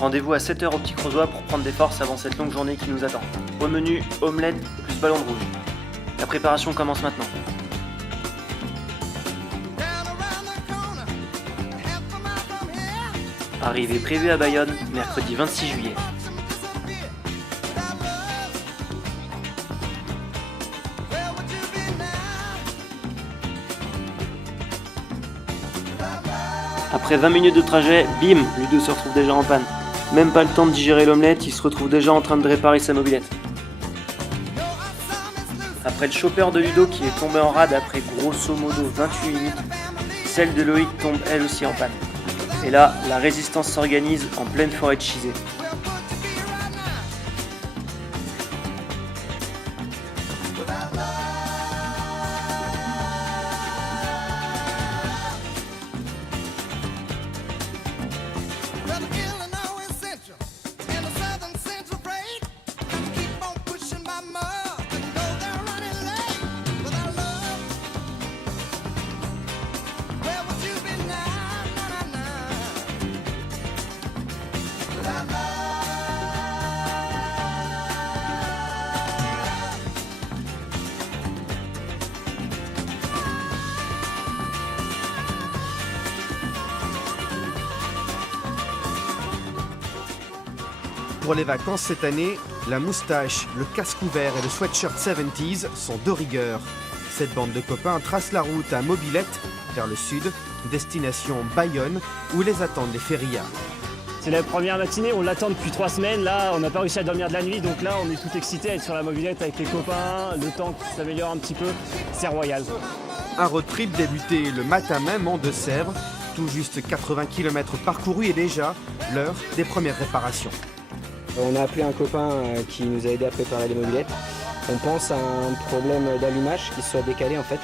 Rendez-vous à 7h au Petit Creusois pour prendre des forces avant cette longue journée qui nous attend. Au menu, omelette plus ballon de rouge. La préparation commence maintenant. Arrivée prévue à Bayonne, mercredi 26 juillet. Après 20 minutes de trajet, bim, Ludo se retrouve déjà en panne. Même pas le temps de digérer l'omelette, il se retrouve déjà en train de réparer sa mobilette. Après le chopper de Ludo qui est tombé en rade après grosso modo 28 minutes, celle de Loïc tombe elle aussi en panne. Et là, la résistance s'organise en pleine forêt de Chizé. Pour les vacances cette année, la moustache, le casque-couvert et le sweatshirt 70s sont de rigueur. Cette bande de copains trace la route à Mobilette, vers le sud, destination Bayonne, où les attendent les férias. C'est la première matinée, on l'attend depuis 3 semaines, là on n'a pas réussi à dormir de la nuit, donc là on est tout excité à être sur la mobilette avec les copains, le temps qui s'améliore un petit peu, c'est royal. Un road trip débuté le matin même en Deux-Sèvres, tout juste 80 km parcourus et déjà l'heure des premières réparations. On a appelé un copain qui nous a aidé à préparer les mobilettes. On pense à un problème d'allumage qui se soit décalé en fait.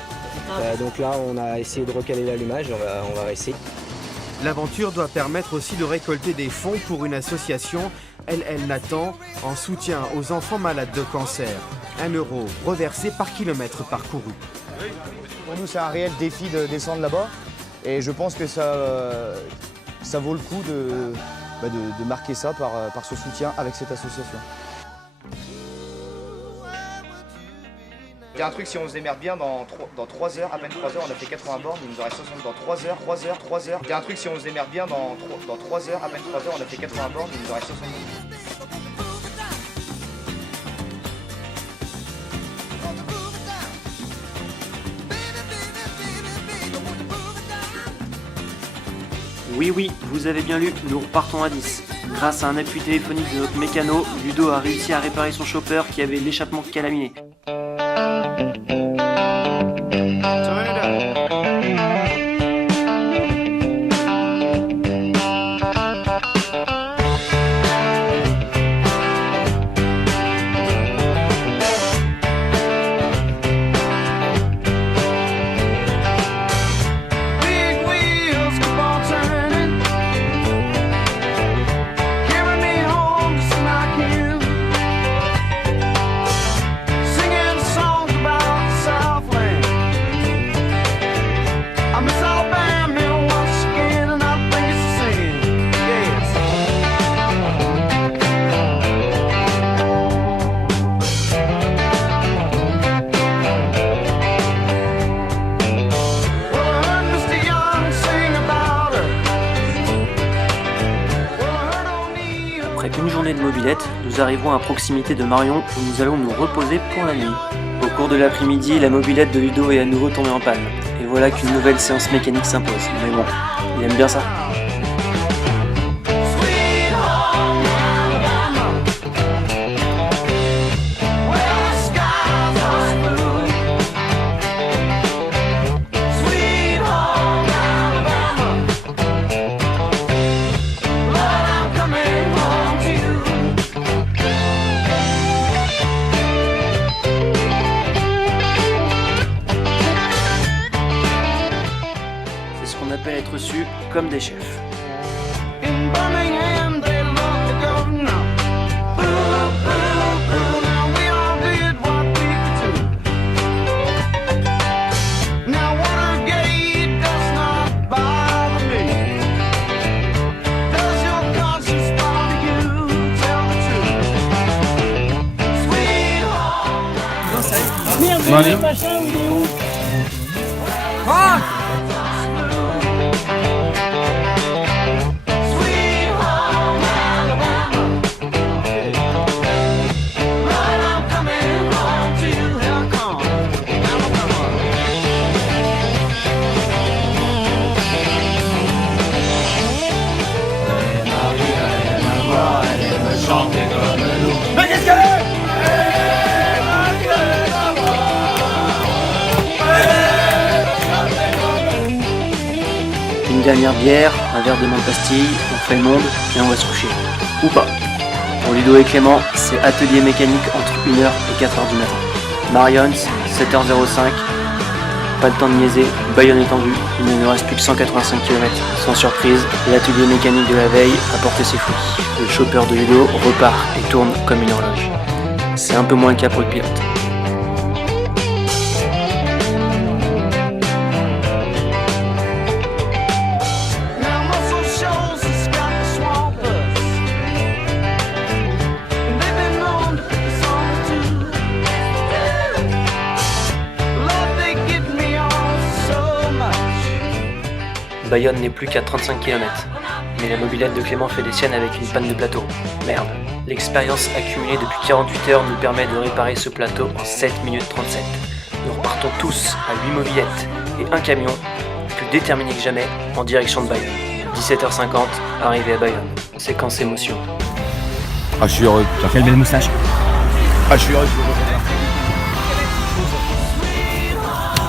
Donc là on a essayé de recaler l'allumage, on va essayer. L'aventure doit permettre aussi de récolter des fonds pour une association, LL Nathan, en soutien aux enfants malades de cancer. 1 euro reversé par kilomètre parcouru. Pour nous c'est un réel défi de descendre là-bas et je pense que ça vaut le coup de marquer ça par ce soutien avec cette association. Il y a un truc, si on se démerde bien, dans 3 heures, à peine 3 heures, on a fait 80 bornes, il nous en reste 60 dans 3 heures. Il y a un truc, si on se démerde bien, dans 3 heures, à peine 3 heures, on a fait 80 bornes, il nous en reste 60. Oui, vous avez bien lu, nous repartons à 10. Grâce à un appui téléphonique de notre mécano, Ludo a réussi à réparer son chopper qui avait l'échappement calaminé. Après une journée de mobilette, nous arrivons à proximité de Marion où nous allons nous reposer pour la nuit. Au cours de l'après-midi, la mobilette de Ludo est à nouveau tombée en panne. Et voilà qu'une nouvelle séance mécanique s'impose. Mais bon, il aime bien ça. Appelle être reçus comme des chefs. Allez. Une dernière bière, un verre de menthe pastille, on fait le monde et on va se coucher. Ou pas. Pour Ludo et Clément, c'est atelier mécanique entre 1h et 4h du matin. Marion, 7h05. Pas le temps de niaiser, Bayonne est tendu, il ne nous reste plus que 185 km. Sans surprise, l'atelier mécanique de la veille a porté ses fruits. Le chopper de Ludo repart et tourne comme une horloge. C'est un peu moins le cas pour le pilote. Bayonne n'est plus qu'à 35 km, mais la mobilette de Clément fait des siennes avec une panne de plateau. Merde. L'expérience accumulée depuis 48 heures nous permet de réparer ce plateau en 7 minutes 37. Nous repartons tous à 8 mobilettes et un camion, plus déterminé que jamais, en direction de Bayonne. 17h50, arrivé à Bayonne. Séquence émotion. Ah, je suis heureux. Quelle belle moustache. Ah, je suis heureux.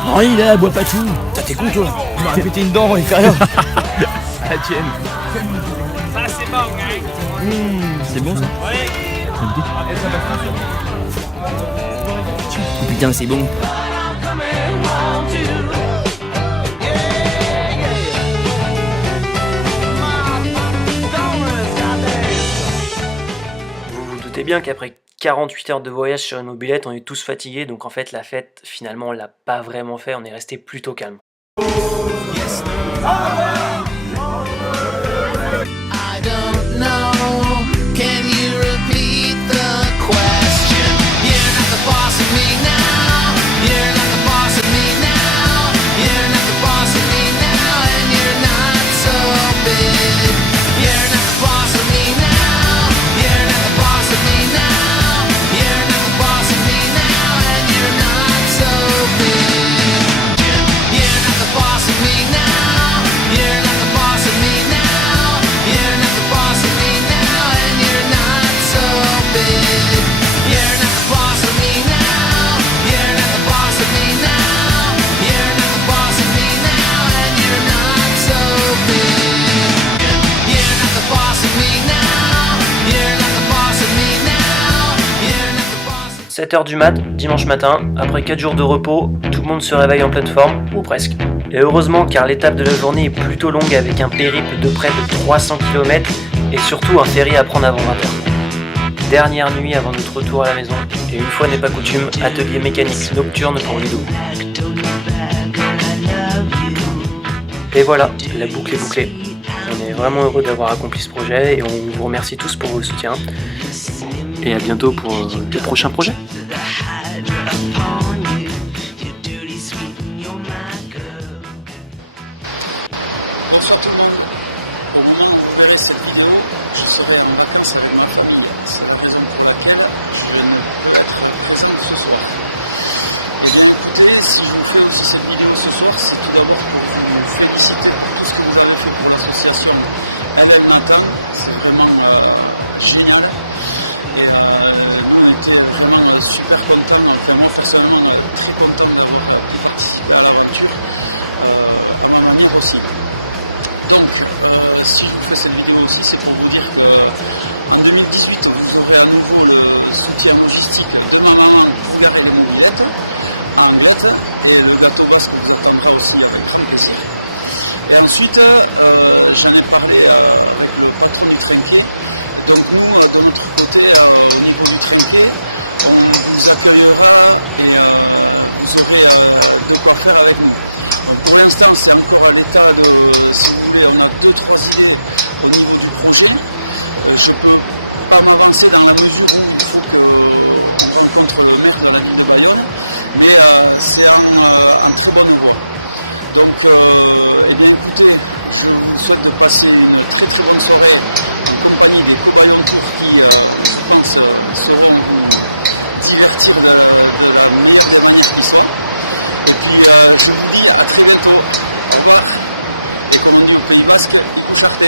Henri, là, bois pas tout. Ça t'es con, toi. Tu m'as pété une dent, il fait rien. La tienne. Ça, c'est pas C'est bon, ça? Ouais. Oh putain, c'est bon. Vous vous doutez bien qu'après 48 heures de voyage sur une mobilette, on est tous fatigués, donc en fait la fête, finalement, on l'a pas vraiment fait, on est resté plutôt calme. « 7h du mat, dimanche matin, après 4 jours de repos, tout le monde se réveille en pleine forme, ou presque. Et heureusement car l'étape de la journée est plutôt longue avec un périple de près de 300 km et surtout un ferry à prendre avant 20h. Dernière nuit avant notre retour à la maison, et une fois n'est pas coutume, atelier mécanique nocturne pour Ludo. Et voilà, la boucle est bouclée. On est vraiment heureux d'avoir accompli ce projet et on vous remercie tous pour vos soutiens. Et à bientôt pour de prochains projets. Bonsoir tout le monde. Au moment où vous verrez cette vidéo, je serai en vacances avec ma famille. C'est la raison pour laquelle je ne peux être présent ce soir. Eh bien écoutez, si je vous fais aussi cette vidéo ce soir, c'est tout d'abord pour vous féliciter pour tout ce que vous avez fait pour l'association LL Nathan. C'est vraiment génial. Et nous on était vraiment super contents, enfin moi personnellement très content d'avoir pu participer à l'aventure à ma manière aussi. Donc si je vous fais cette vidéo aussi, c'est pour vous dire que en 2018 vous aurez à nouveau le soutien logistique de ma maman pour garer les mobilettes à Anglette, et le gâteau basque vous attendra aussi avec grand plaisir. Et ensuite j'en ai parlé avec le patron du Trinquet. Donc nous, de notre côté, au niveau du Trinquet, on vous accueillera et vous aurez de quoi faire avec nous. Donc pour l'instant, c'est encore à l'état de, si vous voulez, on a 2-3 idées au niveau du projet. Je peux pas m'avancer dans la mesure où il faut qu'on rencontre le maire de la ville de Bayonne, mais c'est en très bonne voie. Donc, eh bien écoutez, je vous souhaite de passer une très très bonne soirée en compagnie des Cobayons Tour qui, je pense, sauront vous divertir de la meilleure des manières qui soit. Et puis, je vous dis à très bientôt. Au revoir. Et comme on dit au Pays Basque, Iku Charte.